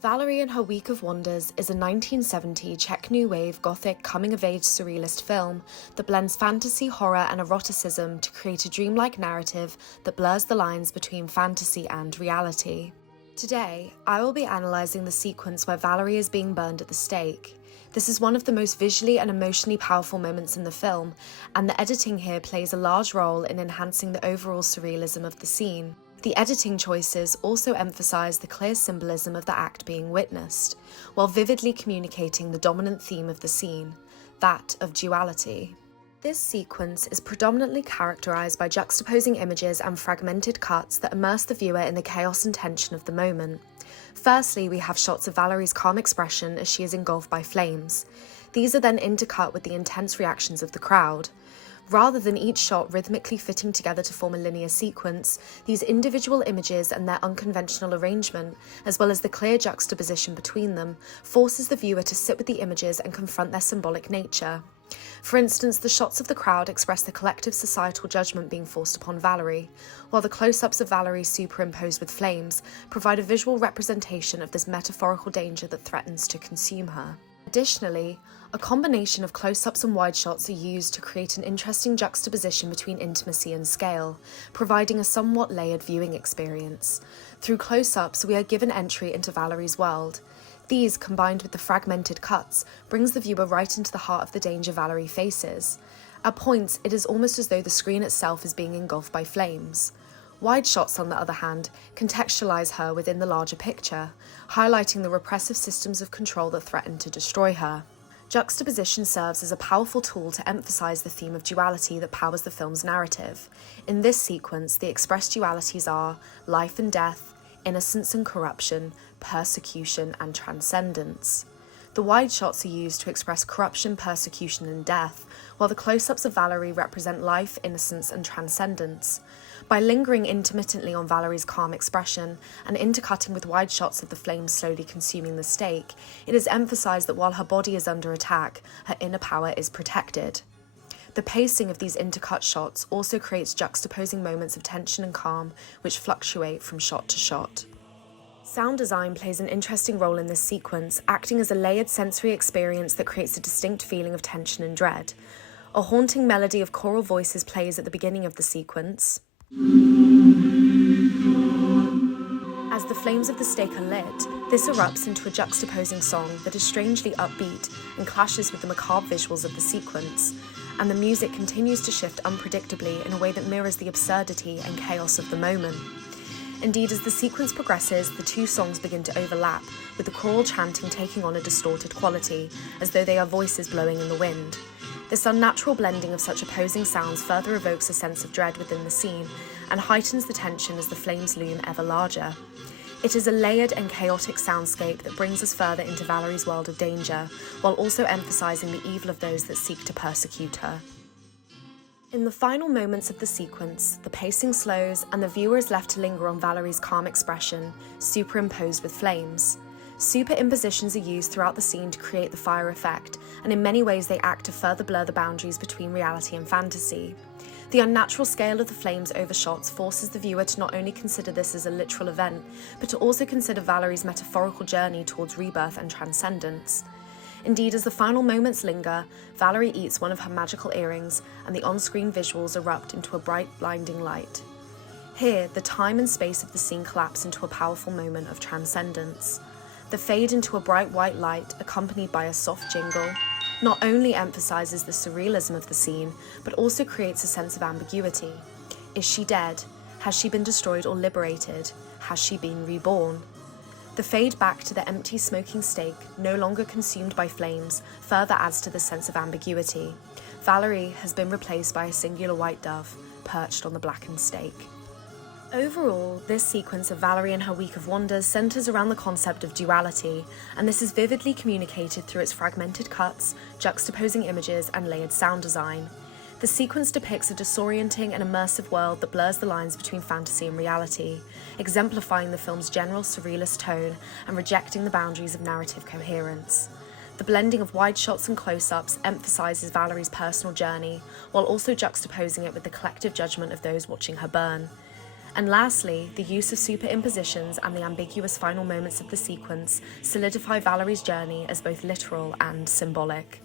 Valerie and Her Week of Wonders is a 1970 Czech New Wave Gothic coming-of-age surrealist film that blends fantasy, horror and eroticism to create a dreamlike narrative that blurs the lines between fantasy and reality. Today, I will be analysing the sequence where Valerie is being burned at the stake. This is one of the most visually and emotionally powerful moments in the film, and the editing here plays a large role in enhancing the overall surrealism of the scene. The editing choices also emphasise the clear symbolism of the act being witnessed, while vividly communicating the dominant theme of the scene, that of duality. This sequence is predominantly characterised by juxtaposing images and fragmented cuts that immerse the viewer in the chaos and tension of the moment. Firstly, we have shots of Valerie's calm expression as she is engulfed by flames. These are then intercut with the intense reactions of the crowd. Rather than each shot rhythmically fitting together to form a linear sequence, these individual images and their unconventional arrangement, as well as the clear juxtaposition between them, forces the viewer to sit with the images and confront their symbolic nature. For instance, the shots of the crowd express the collective societal judgment being forced upon Valerie, while the close-ups of Valerie superimposed with flames provide a visual representation of this metaphorical danger that threatens to consume her. Additionally, a combination of close-ups and wide shots are used to create an interesting juxtaposition between intimacy and scale, providing a somewhat layered viewing experience. Through close-ups, we are given entry into Valerie's world. These, combined with the fragmented cuts, brings the viewer right into the heart of the danger Valerie faces. At points, it is almost as though the screen itself is being engulfed by flames. Wide shots, on the other hand, contextualise her within the larger picture, highlighting the repressive systems of control that threaten to destroy her. Juxtaposition serves as a powerful tool to emphasise the theme of duality that powers the film's narrative. In this sequence, the expressed dualities are life and death, innocence and corruption, persecution and transcendence. The wide shots are used to express corruption, persecution and death, while the close-ups of Valerie represent life, innocence and transcendence. By lingering intermittently on Valerie's calm expression and intercutting with wide shots of the flames slowly consuming the stake, it is emphasised that while her body is under attack, her inner power is protected. The pacing of these intercut shots also creates juxtaposing moments of tension and calm, which fluctuate from shot to shot. Sound design plays an interesting role in this sequence, acting as a layered sensory experience that creates a distinct feeling of tension and dread. A haunting melody of choral voices plays at the beginning of the sequence. As the flames of the stake are lit, this erupts into a juxtaposing song that is strangely upbeat and clashes with the macabre visuals of the sequence, and the music continues to shift unpredictably in a way that mirrors the absurdity and chaos of the moment. Indeed, as the sequence progresses, the two songs begin to overlap, with the choral chanting taking on a distorted quality, as though they are voices blowing in the wind. This unnatural blending of such opposing sounds further evokes a sense of dread within the scene and heightens the tension as the flames loom ever larger. It is a layered and chaotic soundscape that brings us further into Valerie's world of danger, while also emphasising the evil of those that seek to persecute her. In the final moments of the sequence, the pacing slows and the viewer is left to linger on Valerie's calm expression, superimposed with flames. Superimpositions are used throughout the scene to create the fire effect, and in many ways they act to further blur the boundaries between reality and fantasy. The unnatural scale of the flames over shots forces the viewer to not only consider this as a literal event, but to also consider Valerie's metaphorical journey towards rebirth and transcendence. Indeed, as the final moments linger, Valerie eats one of her magical earrings, and the on-screen visuals erupt into a bright, blinding light. Here, the time and space of the scene collapse into a powerful moment of transcendence. The fade into a bright white light, accompanied by a soft jingle, not only emphasises the surrealism of the scene, but also creates a sense of ambiguity. Is she dead? Has she been destroyed or liberated? Has she been reborn? The fade back to the empty smoking stake, no longer consumed by flames, further adds to the sense of ambiguity. Valerie has been replaced by a singular white dove, perched on the blackened stake. Overall, this sequence of Valerie and Her Week of Wonders centres around the concept of duality, and this is vividly communicated through its fragmented cuts, juxtaposing images, and layered sound design. The sequence depicts a disorienting and immersive world that blurs the lines between fantasy and reality, exemplifying the film's general surrealist tone and rejecting the boundaries of narrative coherence. The blending of wide shots and close-ups emphasises Valerie's personal journey, while also juxtaposing it with the collective judgment of those watching her burn. And lastly, the use of superimpositions and the ambiguous final moments of the sequence solidify Valerie's journey as both literal and symbolic.